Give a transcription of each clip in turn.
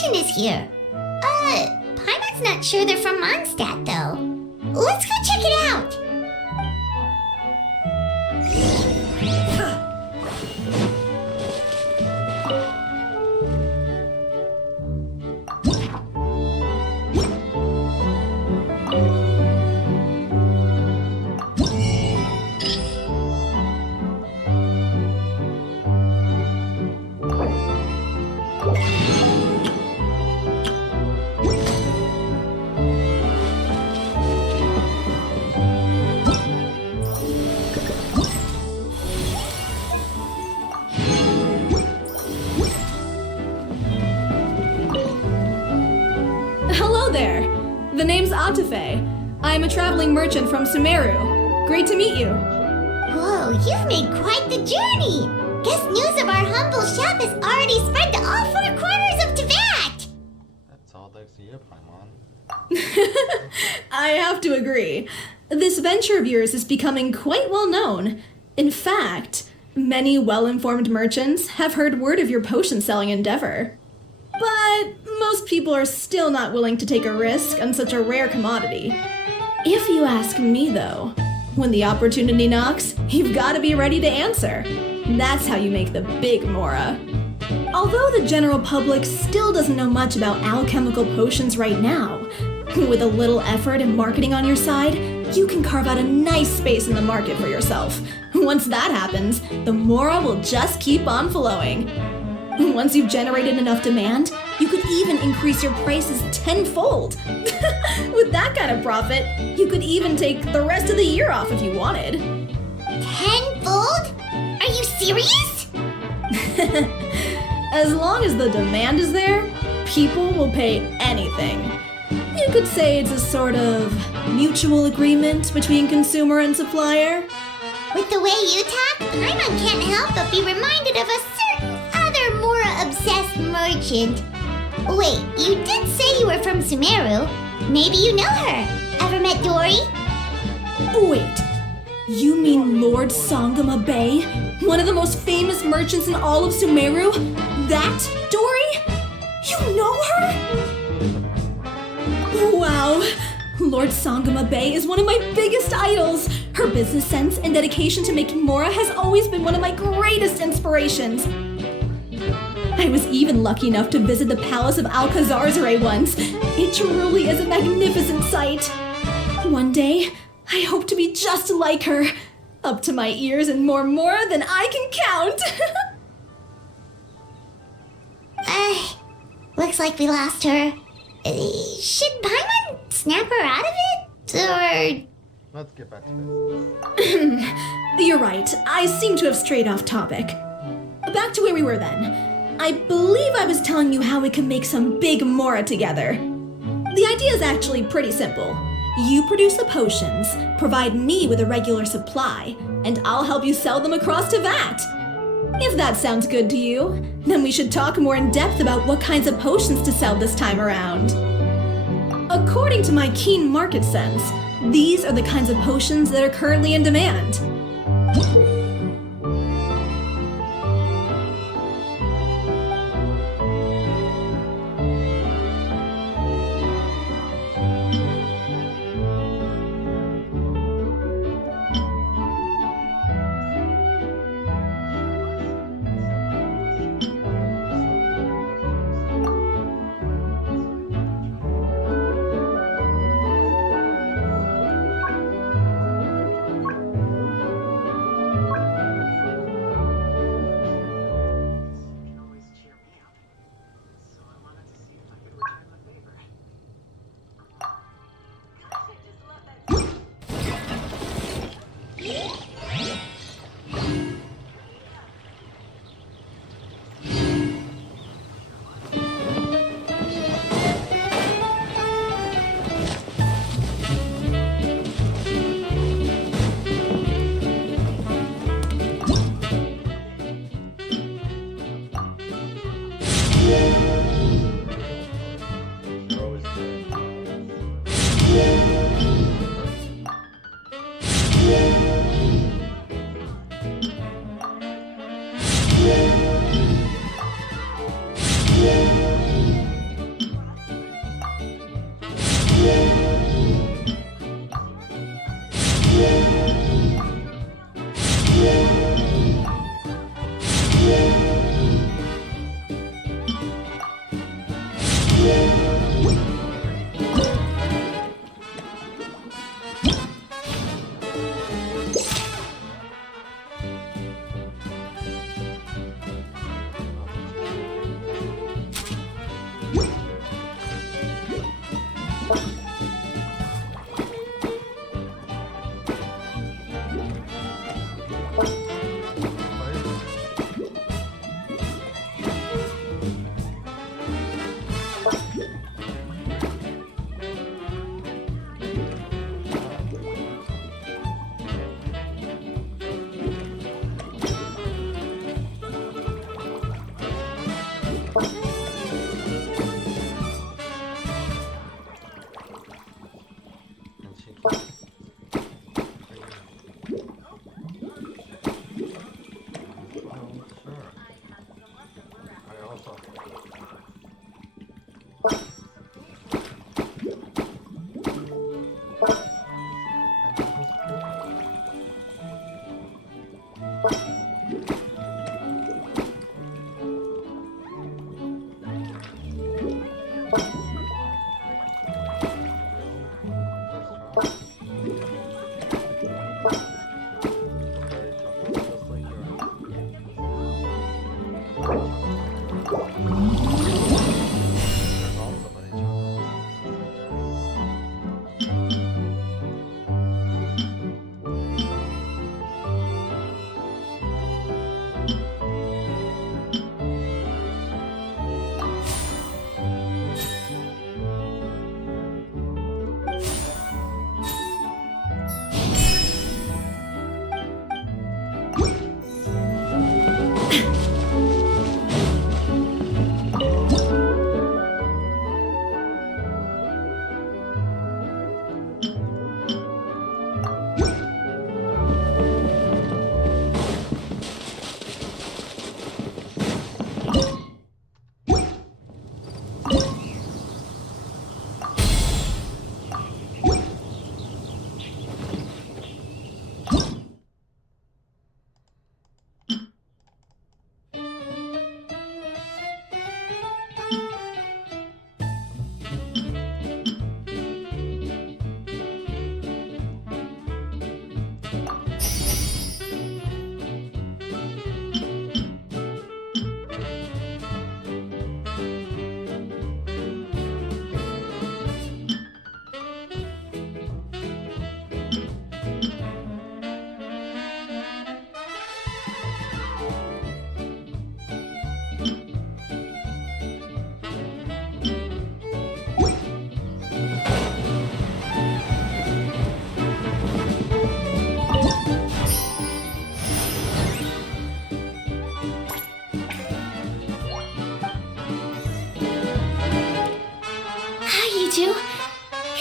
merchant is here. Paimon's not sure they're from Mondstadt, though. Let's go check it out. Hello there. The name's Atafe. I'm a traveling merchant from Sumeru. Great to meet you. Whoa, you've made quite the journey. Guess news of our humble shop has already spread to all four corners of Teyvat. That's all thanks to you, Paimon. I have to agree. This venture of yours is becoming quite well known. In fact, many well-informed merchants have heard word of your potion-selling endeavor. But most people are still not willing to take a risk on such a rare commodity. If you ask me, though, when the opportunity knocks, you've got to be ready to answer. That's how you make the big Mora. Although the general public still doesn't know much about alchemical potions right now, with a little effort and marketing on your side, you can carve out a nice space in the market for yourself. Once that happens, the Mora will just keep on flowing. Once you've generated enough demand, you could even increase your prices tenfold. With that kind of profit, you could even take the rest of the year off if you wanted. Tenfold? Are you serious? As long as the demand is there, people will pay anything. You could say it's a sort of mutual agreement between consumer and supplier. With the way you talk, Paimon can't help but be reminded of a certain other Mora-obsessed merchant. Wait, you did say you were from Sumeru. Maybe you know her. Ever met Dory? Wait, you mean Lord Sangama Bay? One of the most famous merchants in all of Sumeru? That Dory? You know her? Wow. Lord Sangama Bay is one of my biggest idols. Her business sense and dedication to making Mora has always been one of my greatest inspirations. I was even lucky enough to visit the Palace of Alcazarzare once. It truly is a magnificent sight. One day, I hope to be just like her. Up to my ears in more Mora than I can count. Looks like we lost her. Should Paimon snap her out of it? Or... Let's get back to this. You're right. I seem to have strayed off topic. Back to where we were then. I believe I was telling you how we can make some big Mora together. The idea is actually pretty simple. You produce the potions, provide me with a regular supply, and I'll help you sell them across Teyvat. If that sounds good to you, then we should talk more in depth about what kinds of potions to sell this time around. According to my keen market sense, these are the kinds of potions that are currently in demand.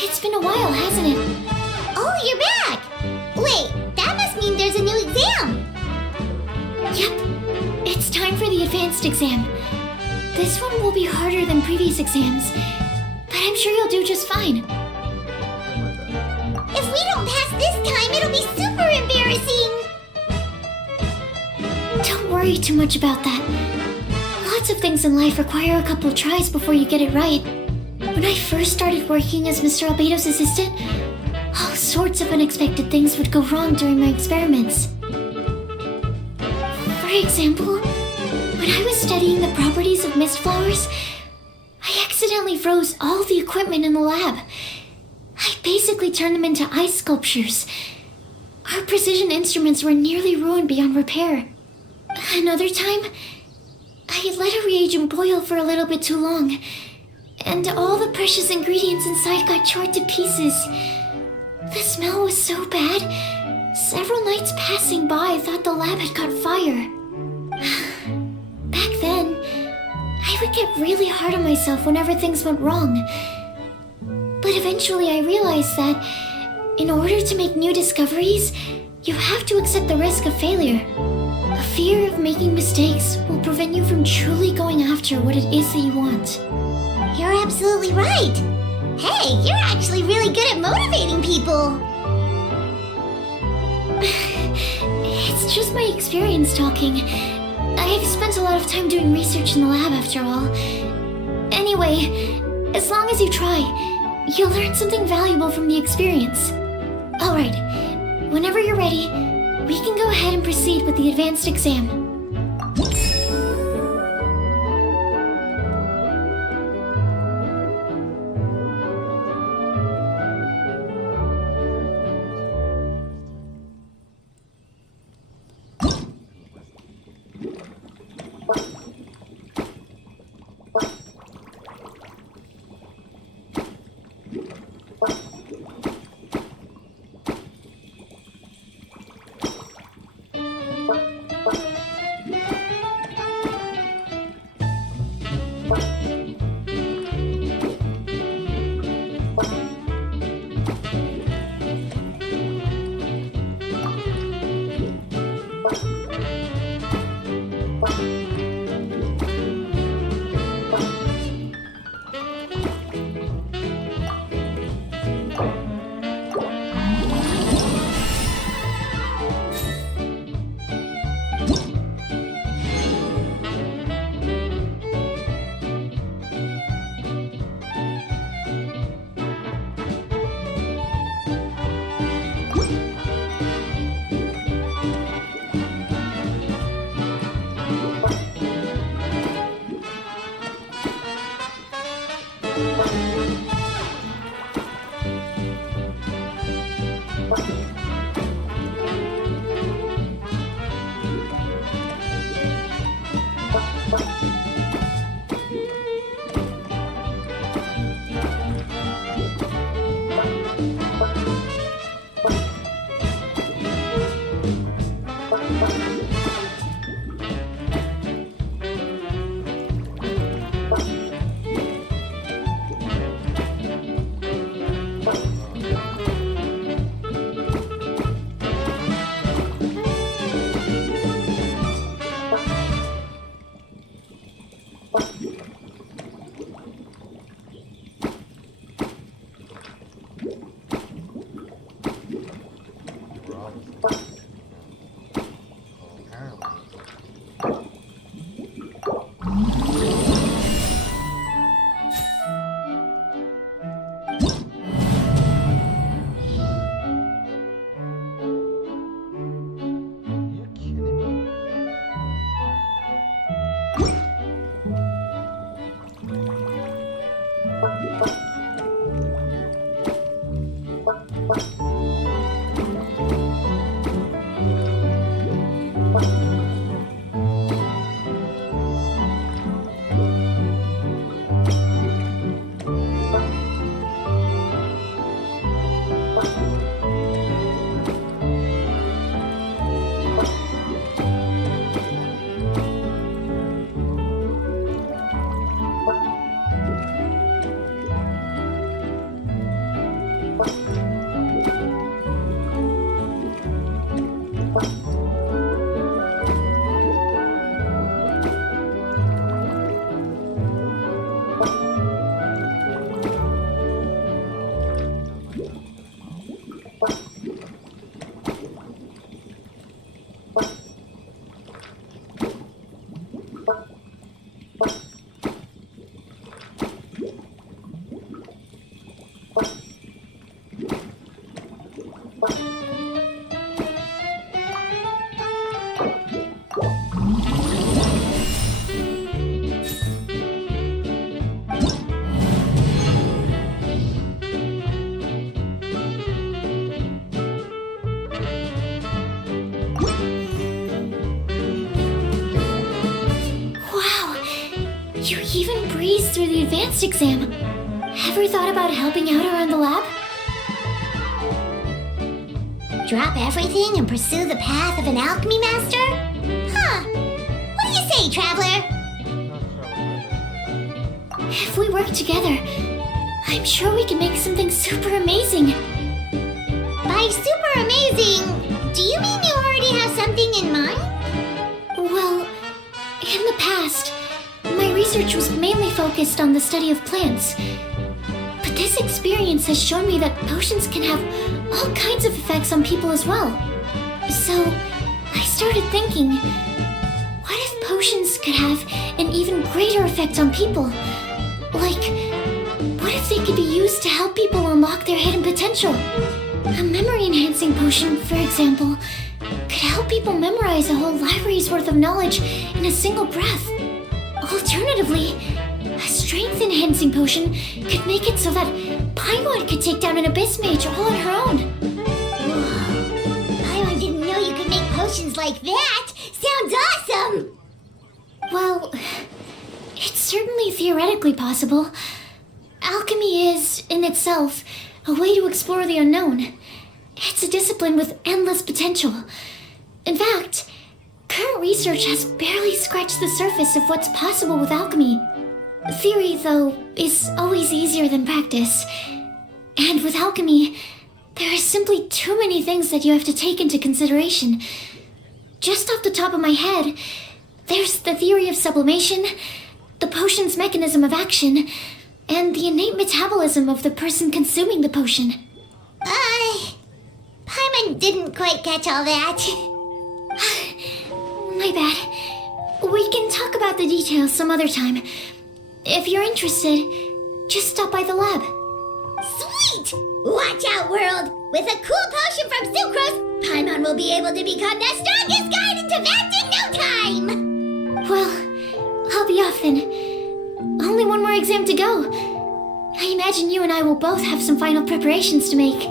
It's been a while, hasn't it? Oh, you're back! Wait, that must mean there's a new exam! Yep, it's time for the advanced exam. This one will be harder than previous exams, but I'm sure you'll do just fine. If we don't pass this time, it'll be super embarrassing! Don't worry too much about that. Lots of things in life require a couple tries before you get it right. When I first started working as Mr. Albedo's assistant, all sorts of unexpected things would go wrong during my experiments. For example, when I was studying the properties of mist flowers, I accidentally froze all the equipment in the lab. I basically turned them into ice sculptures. Our precision instruments were nearly ruined beyond repair. Another time, I let a reagent boil for a little bit too long, and all the precious ingredients inside got charred to pieces. The smell was so bad, several nights passing by thought the lab had caught fire. Back then, I would get really hard on myself whenever things went wrong. But eventually I realized that in order to make new discoveries, you have to accept the risk of failure. A fear of making mistakes will prevent you from truly going after what it is that you want. You're absolutely right! Hey, you're actually really good at motivating people! It's just my experience talking. I've spent a lot of time doing research in the lab after all. Anyway, as long as you try, you'll learn something valuable from the experience. Alright, whenever you're ready, we can go ahead and proceed with the advanced exam. You even breezed through the advanced exam. Ever thought about helping out around the lab? Drop everything and pursue the path of an alchemy master? Huh. What do you say, traveler? If we work together, I'm sure we can make something super amazing. By super amazing, do you mean you already have something in mind? Well, in the past, my research was mainly focused on the study of plants. But this experience has shown me that potions can have all kinds of effects on people as well. So, I started thinking, what if potions could have an even greater effect on people? Like, what if they could be used to help people unlock their hidden potential? A memory-enhancing potion, for example, could help people memorize a whole library's worth of knowledge in a single breath. Alternatively, a strength-enhancing potion could make it so that Paimon could take down an Abyss Mage all on her own. Whoa. I didn't know you could make potions like that! Sounds awesome! Well, it's certainly theoretically possible. Alchemy is, in itself, a way to explore the unknown. It's a discipline with endless potential. In fact, current research has barely scratched the surface of what's possible with alchemy. Theory, though, is always easier than practice. And with alchemy, there are simply too many things that you have to take into consideration. Just off the top of my head, there's the theory of sublimation, the potion's mechanism of action, and the innate metabolism of the person consuming the potion. Paimon didn't quite catch all that. My bad. We can talk about the details some other time. If you're interested, just stop by the lab. Sweet! Watch out, world! With a cool potion from Sucrose, Paimon will be able to become the strongest guide into Vast in no time! Well, I'll be off then. Only one more exam to go. I imagine you and I will both have some final preparations to make.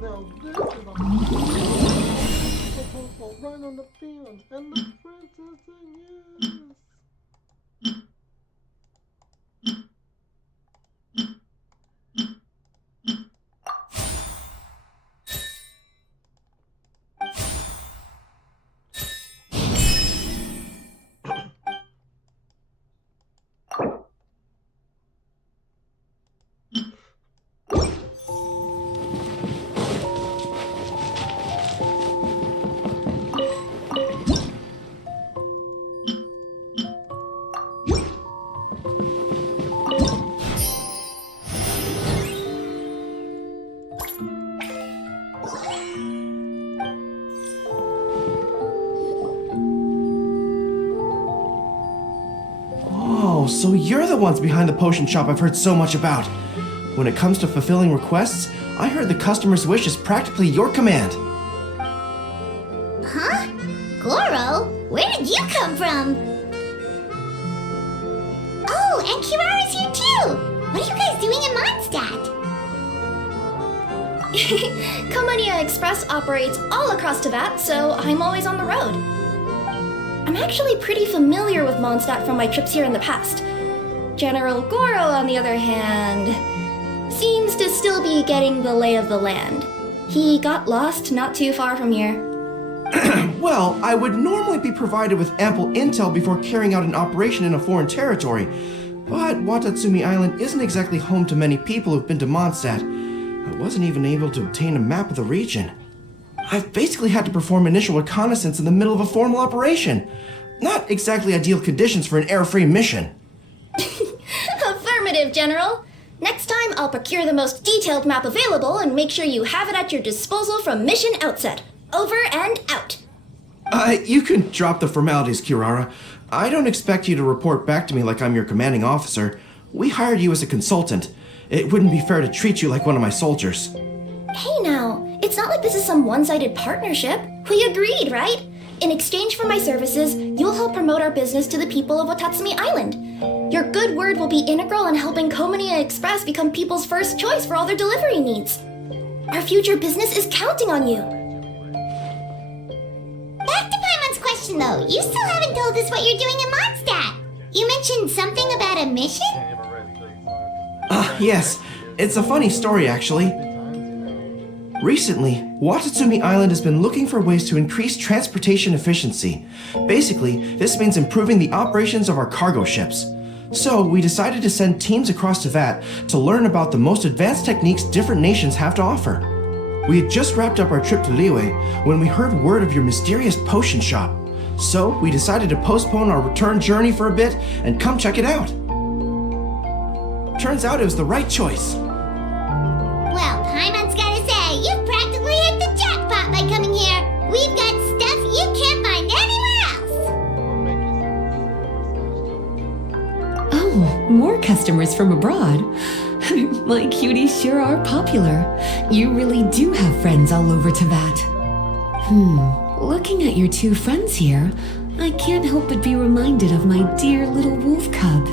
Now this is a proposal right on the field, and the princess in yes. Oh, so you're the ones behind the potion shop I've heard so much about. When it comes to fulfilling requests, I heard the customer's wish is practically your command. Huh? Goro? Where did you come from? Oh, and Kirara's here too! What are you guys doing in Mondstadt? Komania Express operates all across Teyvat, so I'm always on the road. I'm actually pretty familiar with Mondstadt from my trips here in the past. General Goro, on the other hand, seems to still be getting the lay of the land. He got lost not too far from here. Well, I would normally be provided with ample intel before carrying out an operation in a foreign territory, but Watatsumi Island isn't exactly home to many people who've been to Mondstadt. I wasn't even able to obtain a map of the region. I've basically had to perform initial reconnaissance in the middle of a formal operation. Not exactly ideal conditions for an error-free mission. Affirmative, General. Next time, I'll procure the most detailed map available and make sure you have it at your disposal from mission outset. Over and out. You can drop the formalities, Kirara. I don't expect you to report back to me like I'm your commanding officer. We hired you as a consultant. It wouldn't be fair to treat you like one of my soldiers. Hey now, it's not like this is some one-sided partnership. We agreed, right? In exchange for my services, you'll help promote our business to the people of Watatsumi Island. Your good word will be integral in helping Kominia Express become people's first choice for all their delivery needs. Our future business is counting on you. Back to Paimon's question though, you still haven't told us what you're doing in Mondstadt. You mentioned something about a mission? Yes. It's a funny story, actually. Recently, Watatsumi Island has been looking for ways to increase transportation efficiency. Basically, this means improving the operations of our cargo ships. So, we decided to send teams across to VAT to learn about the most advanced techniques different nations have to offer. We had just wrapped up our trip to Liyue when we heard word of your mysterious potion shop. So, we decided to postpone our return journey for a bit and come check it out. Turns out it was the right choice. Well, Paimon's gotta say, you've practically hit the jackpot by coming here. We've got stuff you can't find anywhere else. Oh, more customers from abroad. My cuties sure are popular. You really do have friends all over Teyvat. Looking at your two friends here, I can't help but be reminded of my dear little wolf cub.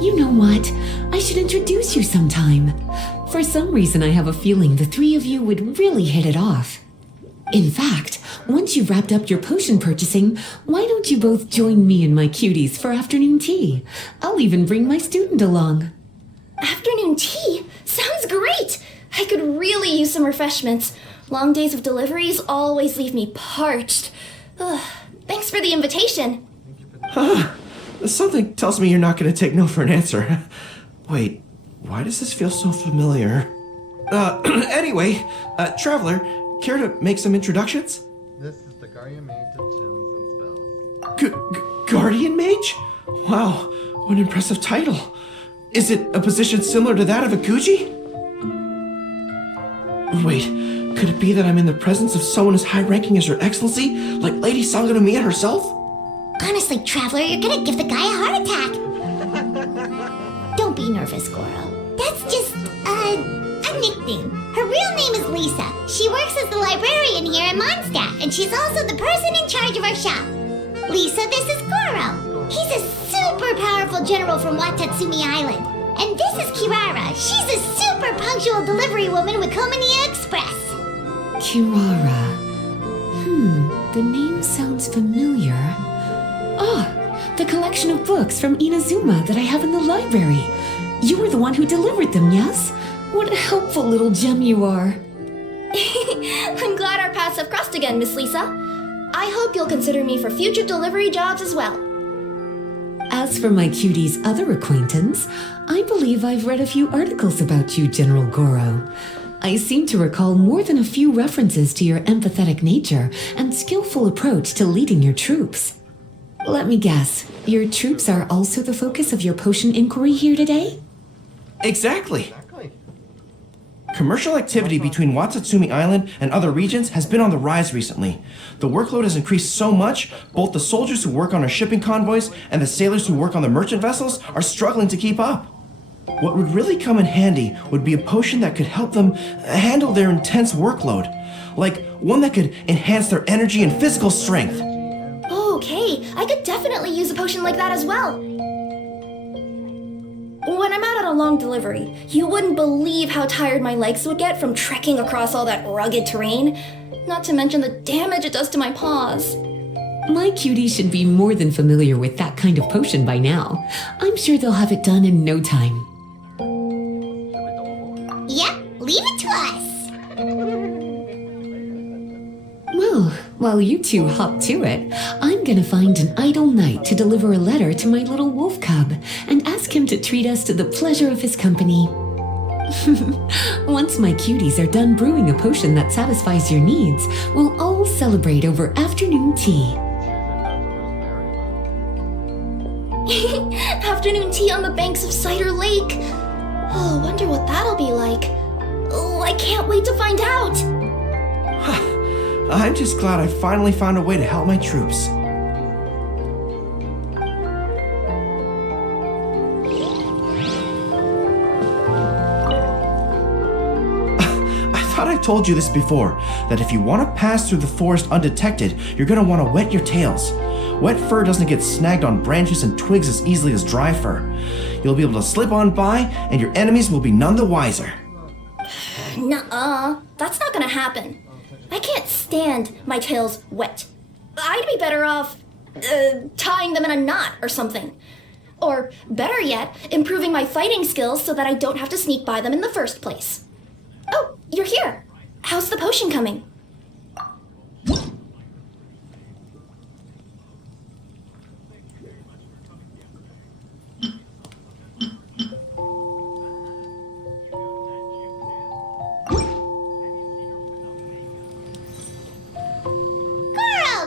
You know what? I should introduce you sometime. For some reason, I have a feeling the three of you would really hit it off. In fact, once you've wrapped up your potion purchasing, why don't you both join me and my cuties for afternoon tea? I'll even bring my student along. Afternoon tea? Sounds great! I could really use some refreshments. Long days of deliveries always leave me parched. Ugh, thanks for the invitation. Something tells me you're not going to take no for an answer. Wait, why does this feel so familiar? Anyway, Traveler, care to make some introductions? This is the Guardian Mage of Tunes and Spells. Guardian Mage? Wow, what an impressive title. Is it a position similar to that of a Guji? Wait, could it be that I'm in the presence of someone as high-ranking as Her Excellency, like Lady Sangonomiya herself? Honestly, Traveler, you're gonna give the guy a heart attack. Don't be nervous, Goro. That's just, a nickname. Her real name is Lisa. She works as the librarian here in Mondstadt, and she's also the person in charge of our shop. Lisa, this is Goro. He's a super powerful general from Watatsumi Island. And this is Kirara. She's a super punctual delivery woman with Kominia Express. Kirara. The name sounds familiar. Ah, the collection of books from Inazuma that I have in the library. You were the one who delivered them, yes? What a helpful little gem you are. I'm glad our paths have crossed again, Miss Lisa. I hope you'll consider me for future delivery jobs as well. As for my cutie's other acquaintance, I believe I've read a few articles about you, General Goro. I seem to recall more than a few references to your empathetic nature and skillful approach to leading your troops. Let me guess, your troops are also the focus of your potion inquiry here today? Exactly. Commercial activity between Watatsumi Island and other regions has been on the rise recently. The workload has increased so much, both the soldiers who work on our shipping convoys and the sailors who work on the merchant vessels are struggling to keep up. What would really come in handy would be a potion that could help them handle their intense workload. Like one that could enhance their energy and physical strength. Okay, I could definitely use a potion like that as well. When I'm out on a long delivery, you wouldn't believe how tired my legs would get from trekking across all that rugged terrain. Not to mention the damage it does to my paws. My cutie should be more than familiar with that kind of potion by now. I'm sure they'll have it done in no time. Yep, leave it to us. Well, while you two hop to it, I'm gonna find an idle knight to deliver a letter to my little wolf cub and ask him to treat us to the pleasure of his company. Once my cuties are done brewing a potion that satisfies your needs, we'll all celebrate over afternoon tea. Afternoon tea on the banks of Cider Lake. Oh, wonder what that'll be like. Oh, I can't wait to find out. I'm just glad I finally found a way to help my troops. I thought I told you this before, that if you want to pass through the forest undetected, you're going to want to wet your tails. Wet fur doesn't get snagged on branches and twigs as easily as dry fur. You'll be able to slip on by, and your enemies will be none the wiser. Nuh-uh. That's not gonna happen. I can't stand my tails wet. I'd be better off, tying them in a knot or something. Or, better yet, improving my fighting skills so that I don't have to sneak by them in the first place. Oh, you're here. How's the potion coming?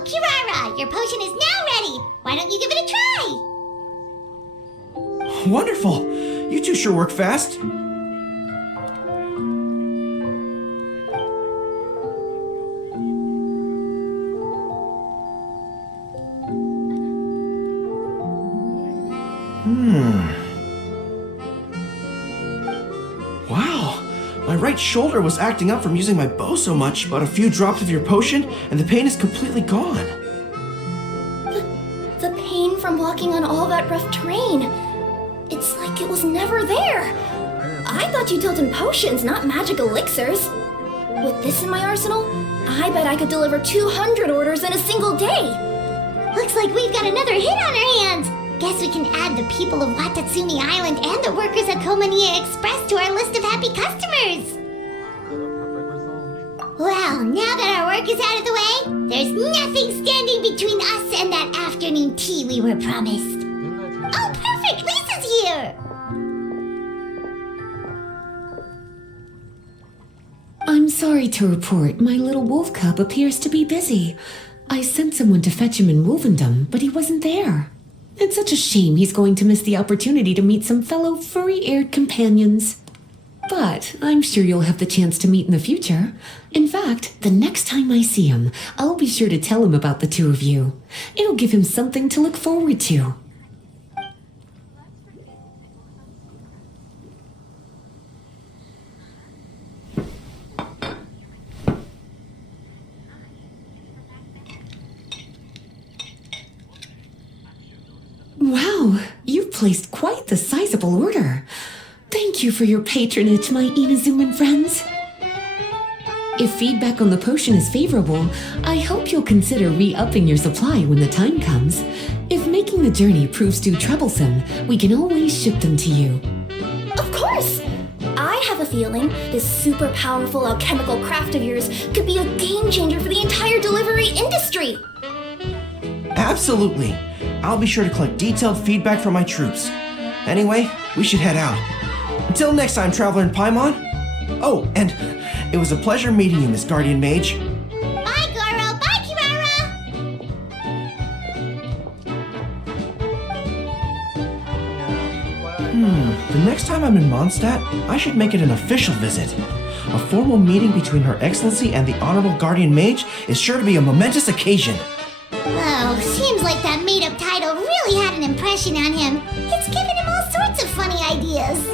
Kirara, your potion is now ready. Why don't you give it a try? Wonderful! You two sure work fast. Wow, my right shoulder was acting up from using my bow so much, but a few drops of your potion and the pain is completely gone. The pain from walking on all that rough terrain. It's like it was never there. I thought you dealt in potions, not magic elixirs. With this in my arsenal, I bet I could deliver 200 orders in a single day. Looks like we've got another hit on our hands. Guess we can add the people of Watatsumi Island and the workers at Komaniya Express to our list of happy customers. Well, now that our work is out of the way, there's nothing standing between us and that afternoon tea we were promised. Oh, perfect! Lisa's here! I'm sorry to report, my little wolf cub appears to be busy. I sent someone to fetch him in Wolvendom, but he wasn't there. It's such a shame he's going to miss the opportunity to meet some fellow furry-eared companions. But I'm sure you'll have the chance to meet in the future. In fact, the next time I see him, I'll be sure to tell him about the two of you. It'll give him something to look forward to. Wow, you've placed quite the sizable order. Thank you for your patronage, my Inazuman friends. If feedback on the potion is favorable, I hope you'll consider re-upping your supply when the time comes. If making the journey proves too troublesome, we can always ship them to you. Of course! I have a feeling this super powerful alchemical craft of yours could be a game changer for the entire delivery industry! Absolutely. I'll be sure to collect detailed feedback from my troops. Anyway, we should head out. Until next time, Traveler in Paimon. Oh, and it was a pleasure meeting you, Miss Guardian Mage. Bye, Goro! Bye, Kirara! The next time I'm in Mondstadt, I should make it an official visit. A formal meeting between Her Excellency and the Honorable Guardian Mage is sure to be a momentous occasion. Oh, seems like that made-up title really had an impression on him. It's given him all sorts of funny ideas.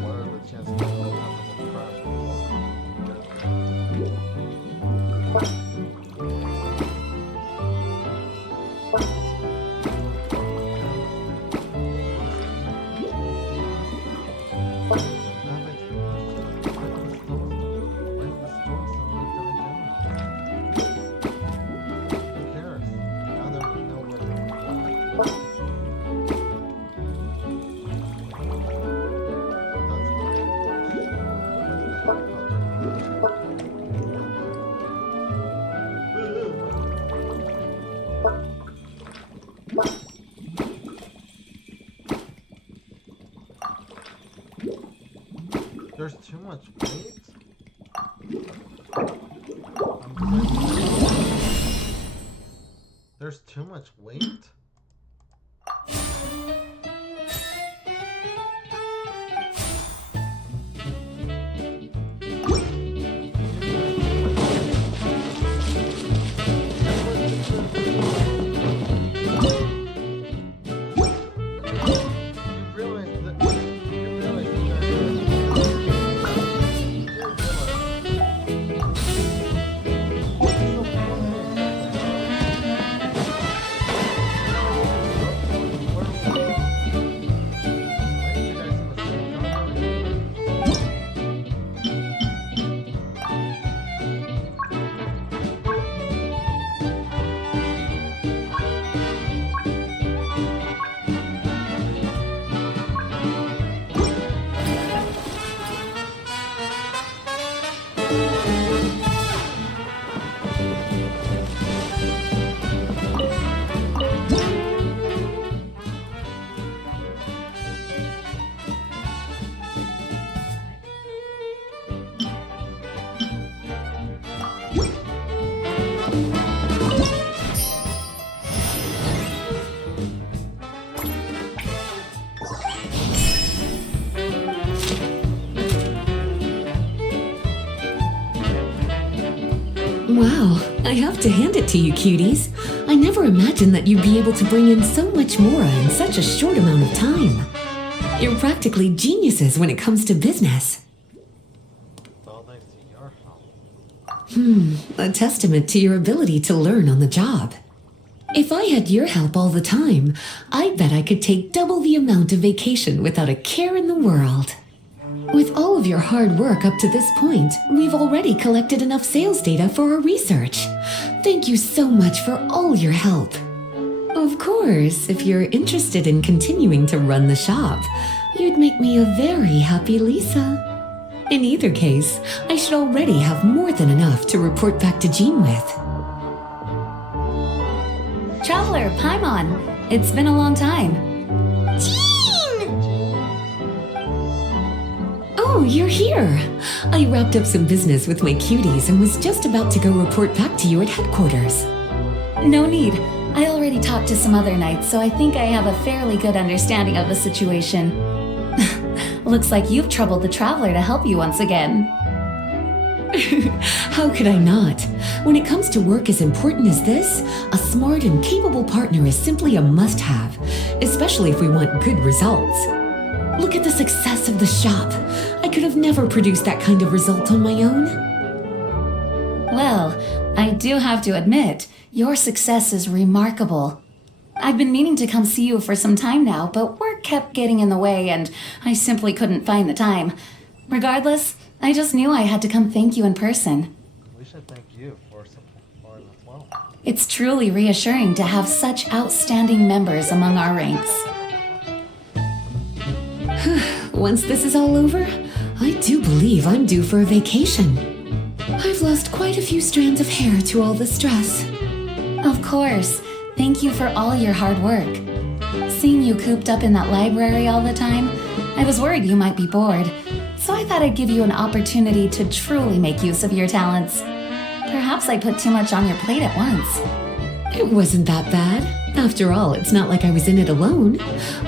What are the chances that I'll have to crash? There's too much weight? There's too much weight? Wow, I have to hand it to you, cuties. I never imagined that you'd be able to bring in so much Mora in such a short amount of time. You're practically geniuses when it comes to business. All thanks to your help. A testament to your ability to learn on the job. If I had your help all the time, I bet I could take double the amount of vacation without a care in the world. With all of your hard work up to this point, we've already collected enough sales data for our research. Thank you so much for all your help. Of course, if you're interested in continuing to run the shop, you'd make me a very happy Lisa. In either case, I should already have more than enough to report back to Jean with. Traveler, Paimon, it's been a long time. Oh, you're here. I wrapped up some business with my cuties and was just about to go report back to you at headquarters. No need. I already talked to some other knights, so I think I have a fairly good understanding of the situation. Looks like you've troubled the Traveler to help you once again. How could I not? When it comes to work as important as this, a smart and capable partner is simply a must-have, especially if we want good results. Look at the success of the shop. I could have never produced that kind of result on my own. Well, I do have to admit, your success is remarkable. I've been meaning to come see you for some time now, but work kept getting in the way and I simply couldn't find the time. Regardless, I just knew I had to come thank you in person. We should thank you for support as well. It's truly reassuring to have such outstanding members among our ranks. Once this is all over, I do believe I'm due for a vacation. I've lost quite a few strands of hair to all the stress. Of course. Thank you for all your hard work. Seeing you cooped up in that library all the time, I was worried you might be bored. So I thought I'd give you an opportunity to truly make use of your talents. Perhaps I put too much on your plate at once. It wasn't that bad. After all, it's not like I was in it alone.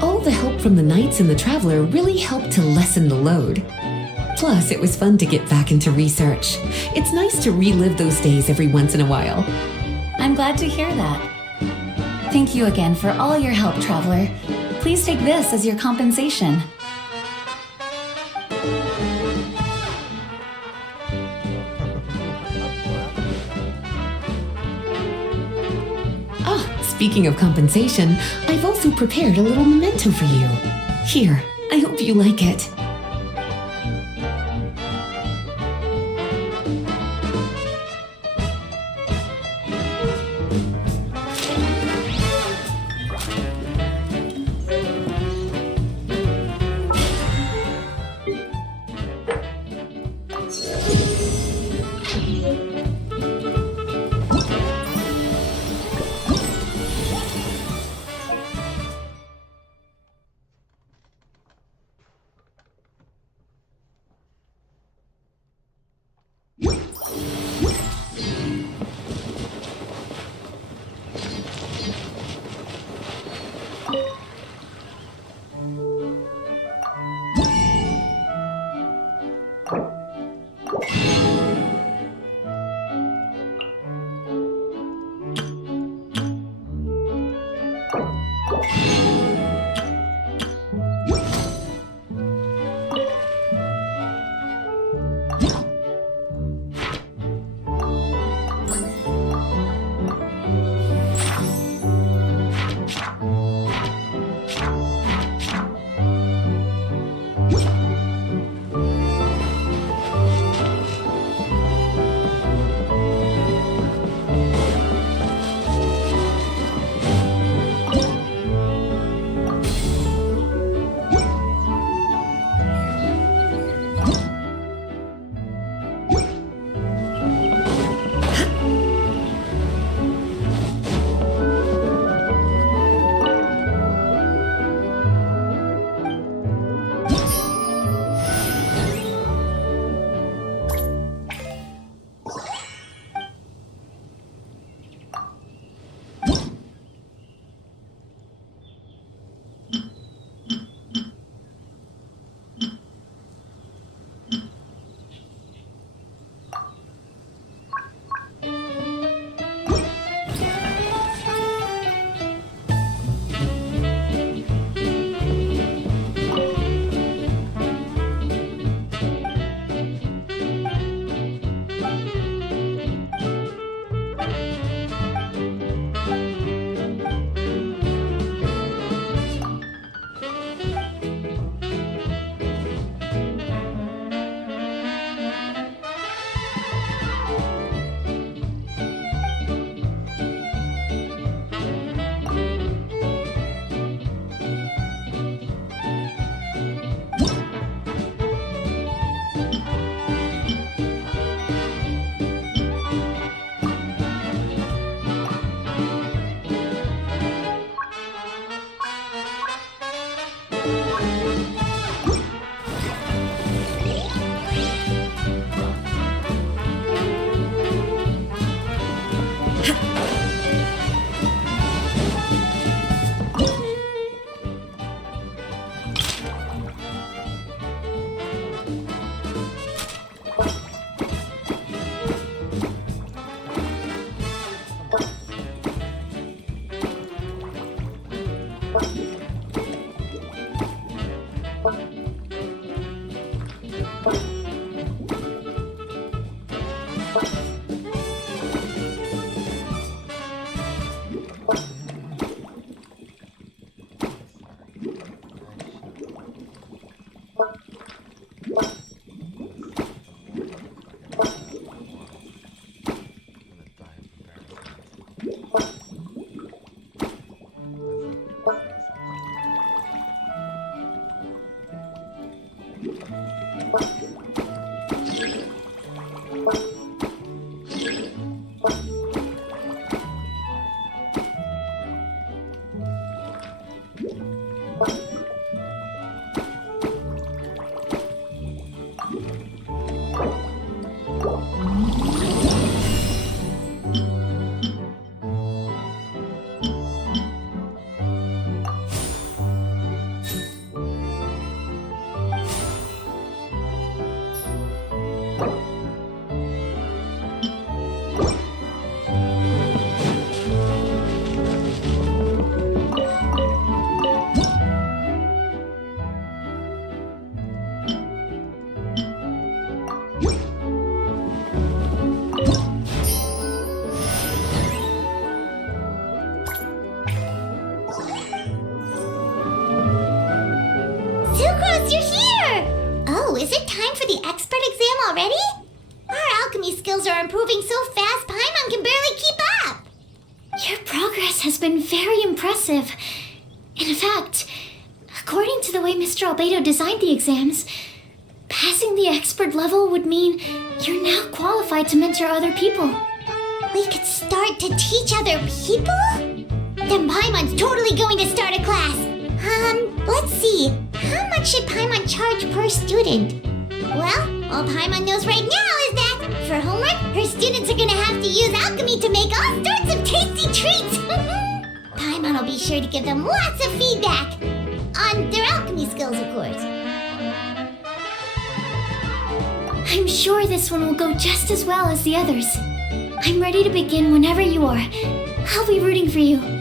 All the help from the Knights and the Traveler really helped to lessen the load. Plus, it was fun to get back into research. It's nice to relive those days every once in a while. I'm glad to hear that. Thank you again for all your help, Traveler. Please take this as your compensation. Speaking of compensation, I've also prepared a little memento for you. Here, I hope you like it. is it time for the expert exam already? Our alchemy skills are improving so fast, Paimon can barely keep up. Your progress has been very impressive. In fact, according to the way Mr. Albedo designed the exams, passing the expert level would mean you're now qualified to mentor other people. We could start to teach other people? Then Paimon's totally going to start a class. Let's see. How much should Paimon charge per student? Well, all Paimon knows right now is that for homework, her students are gonna have to use alchemy to make all sorts of tasty treats. Paimon will be sure to give them lots of feedback. On their alchemy skills, of course. I'm sure this one will go just as well as the others. I'm ready to begin whenever you are. I'll be rooting for you.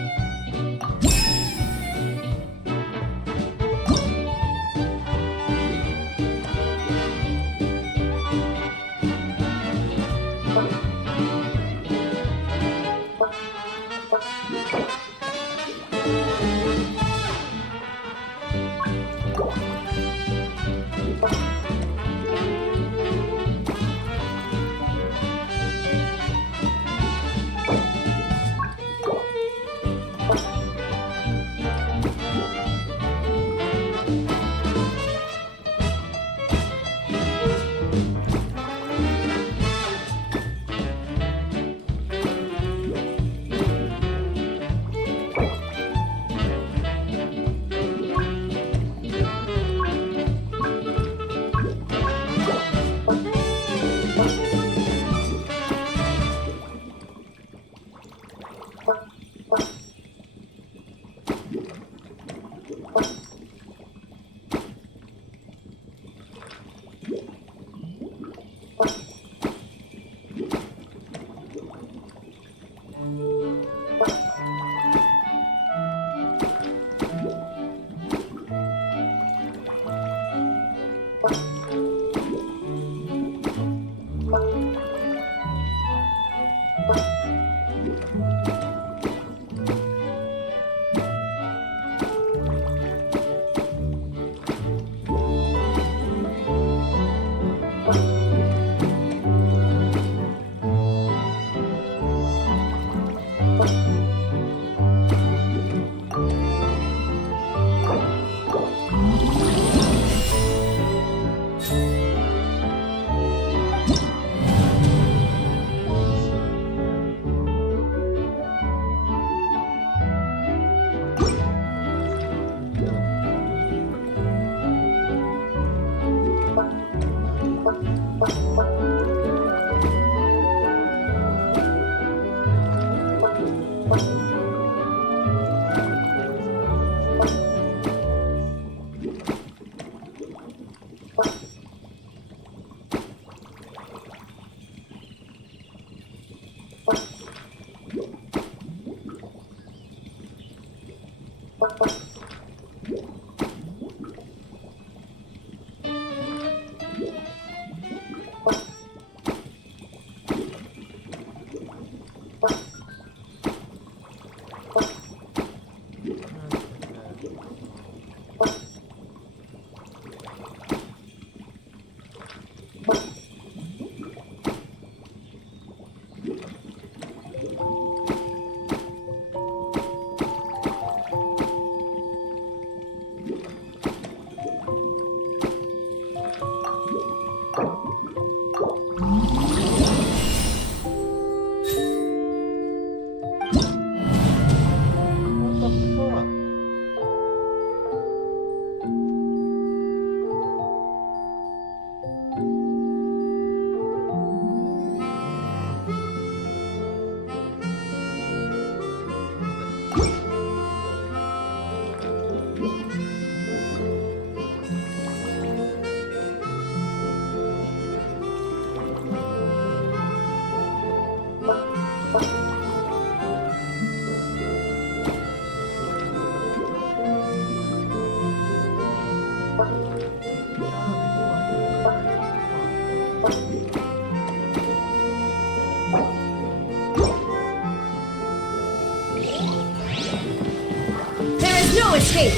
No escape!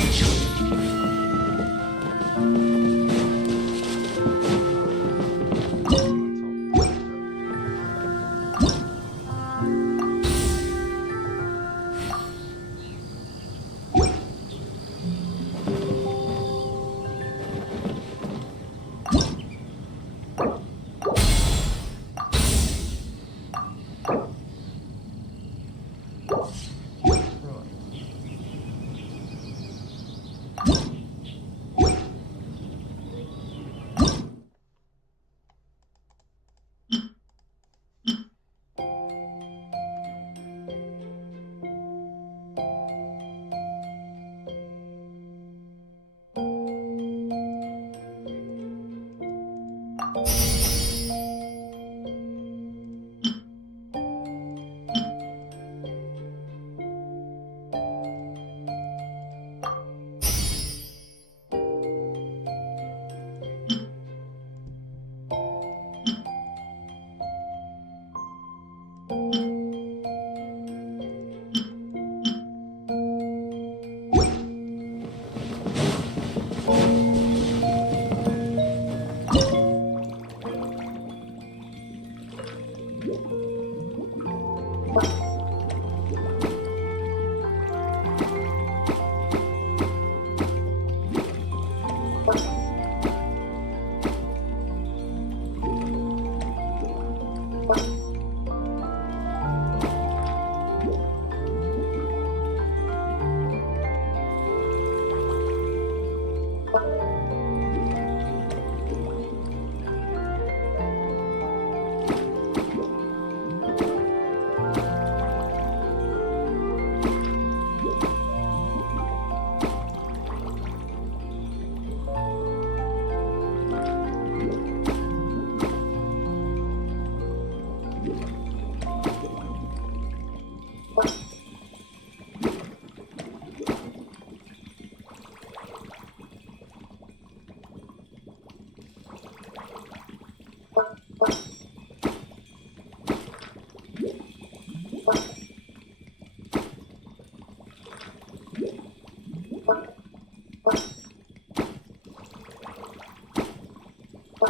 Main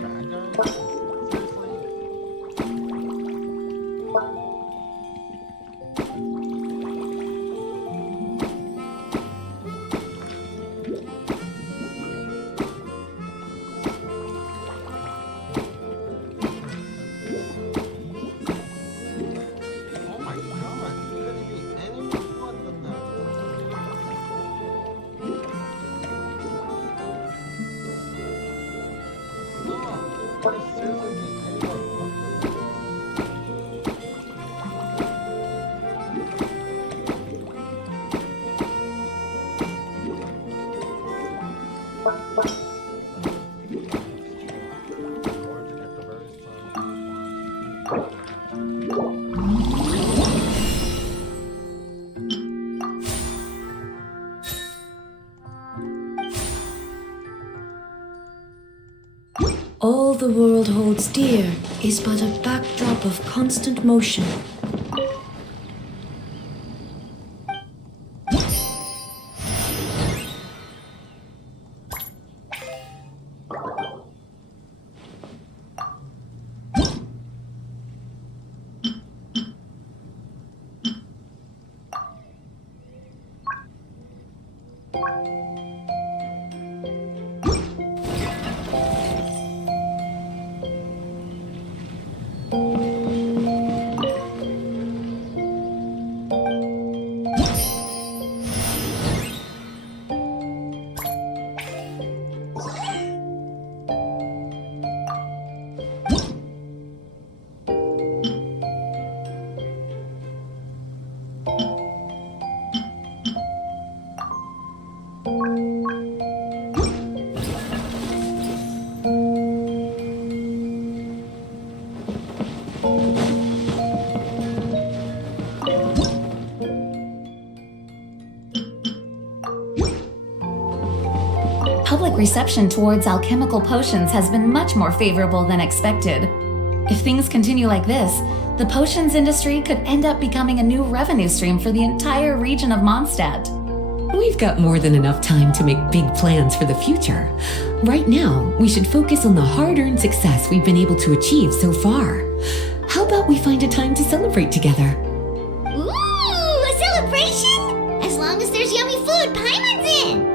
bad guy? Seriously? Oh my god, could it be any more fun than that? Oh, could it seriously be any more fun than that? Or to get the very same one. All the world holds dear is but a backdrop of constant motion. Public reception towards alchemical potions has been much more favorable than expected. If things continue like this, the potions industry could end up becoming a new revenue stream for the entire region of Mondstadt. We've got more than enough time to make big plans for the future. Right now, we should focus on the hard-earned success we've been able to achieve so far. How about we find a time to celebrate together? Ooh, a celebration? As long as there's yummy food, Paimon's in!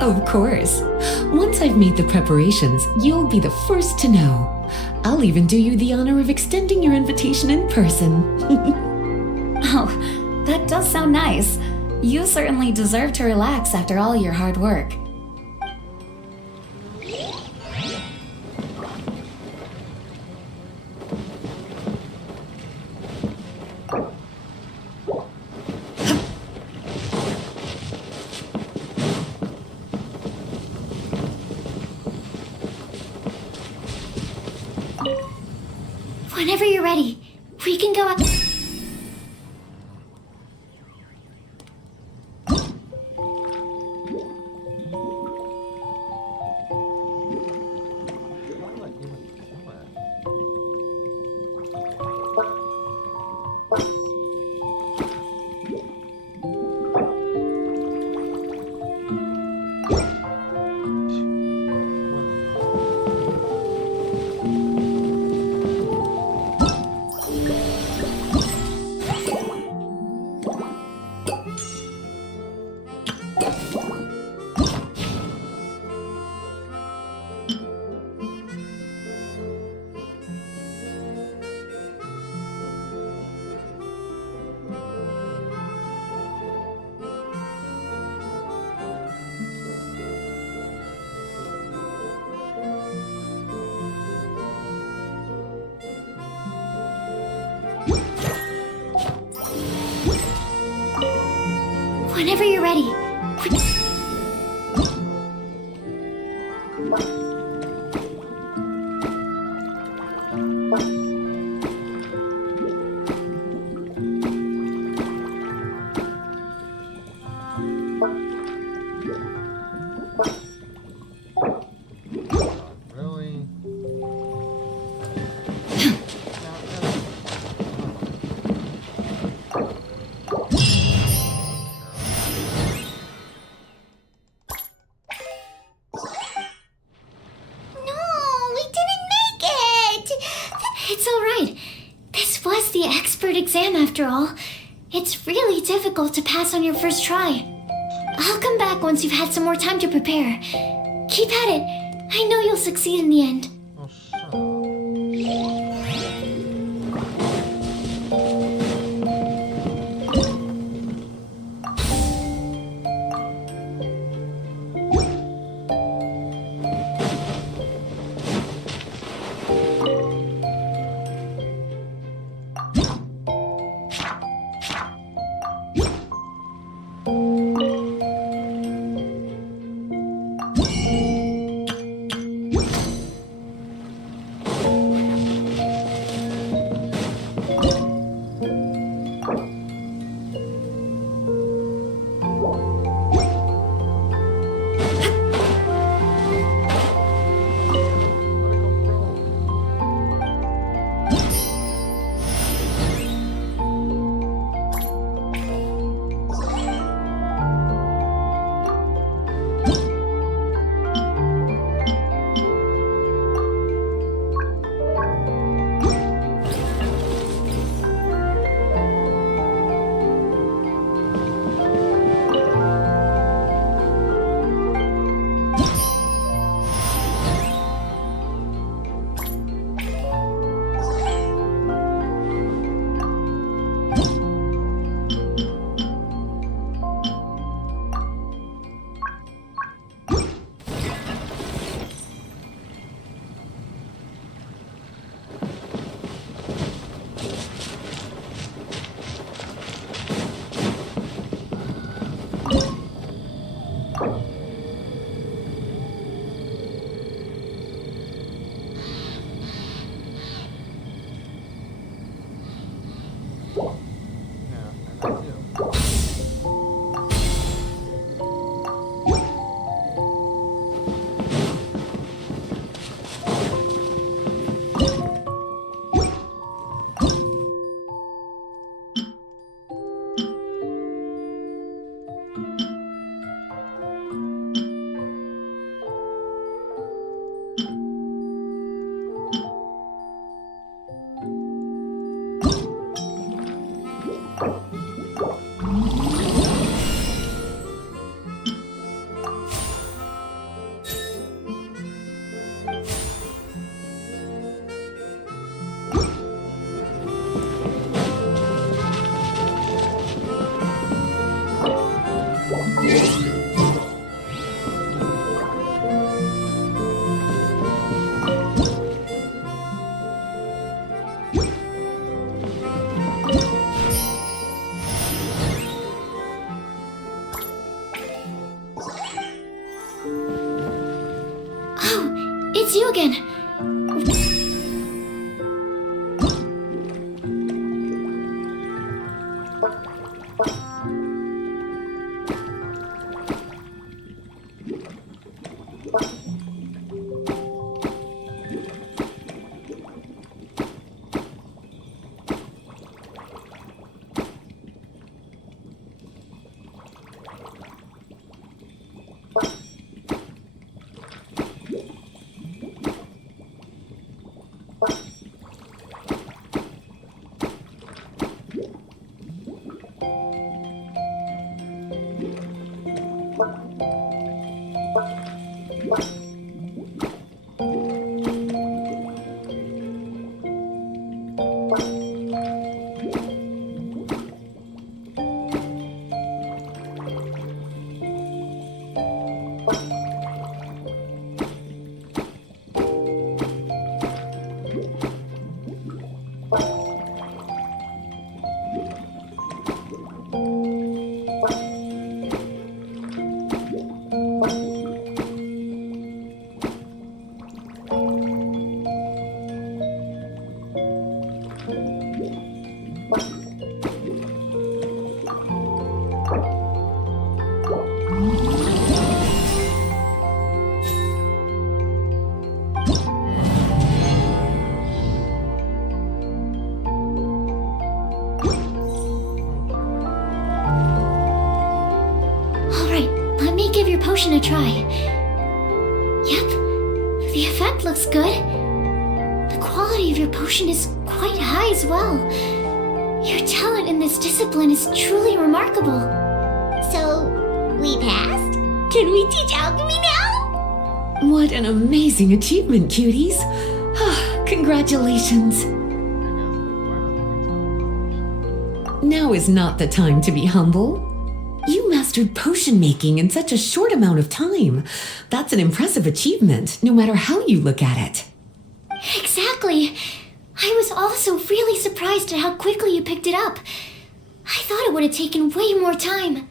Of course. Once I've made the preparations, you'll be the first to know. I'll even do you the honor of extending your invitation in person. Oh, that does sound nice. You certainly deserve to relax after all your hard work. Whenever you're ready, we can go up. Whenever you're ready. exam after all. It's really difficult to pass on your first try. I'll come back once you've had some more time to prepare. Keep at it. I know you'll succeed in the end. Oh, shut up. It's you again. Potion a try. Yep, the effect looks good. The quality of your potion is quite high as well. Your talent in this discipline is truly remarkable. So, we passed? Can we teach alchemy now? What an amazing achievement, cuties. Congratulations. Now is not the time to be humble. You mastered potion making in such a short amount of time. That's an impressive achievement, no matter how you look at it. Exactly. I was also really surprised at how quickly you picked it up. I thought it would have taken way more time.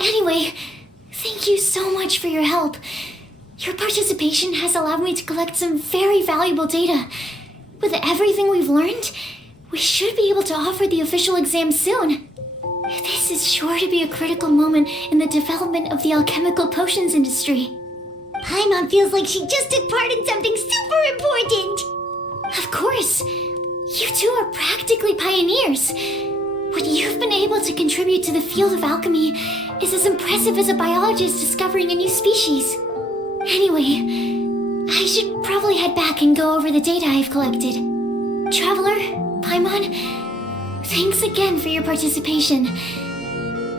Anyway, thank you so much for your help. Your participation has allowed me to collect some very valuable data. With everything we've learned, we should be able to offer the official exam soon. This is sure to be a critical moment in the development of the alchemical potions industry. Paimon feels like she just took part in something super important. Of course. You two are practically pioneers. What you've been able to contribute to the field of alchemy is as impressive as a biologist discovering a new species. Anyway, I should probably head back and go over the data I've collected. Traveler, Paimon, thanks again for your participation.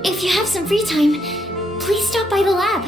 If you have some free time, please stop by the lab.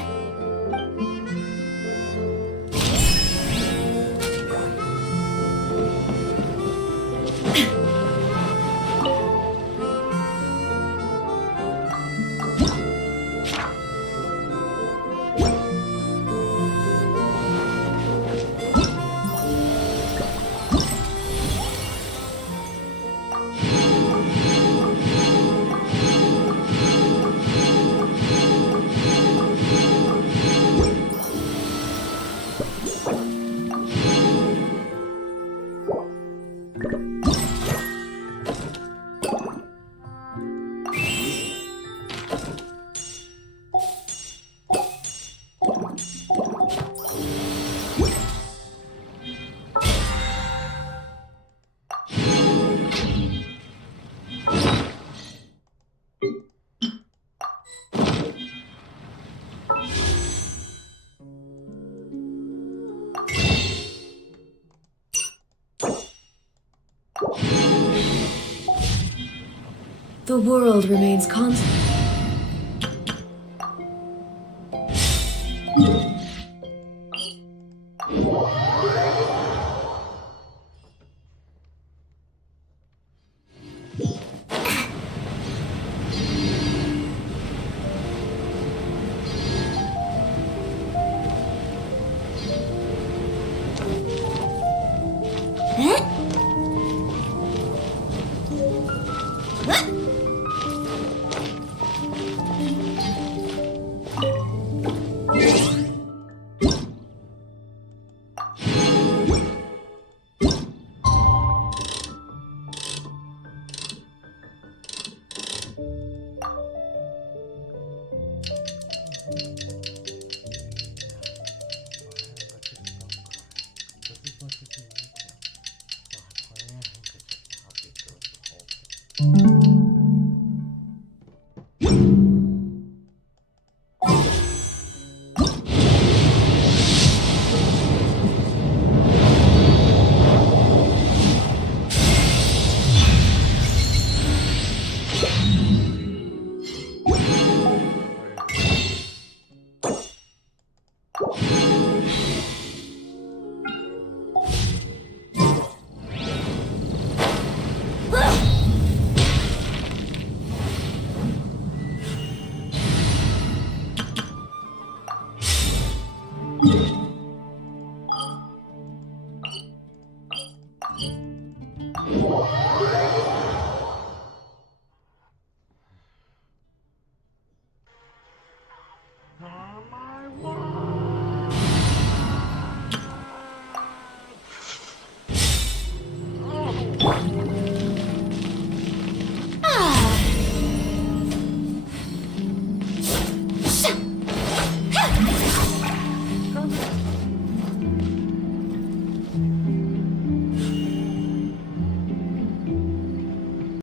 The world remains constant. You're my one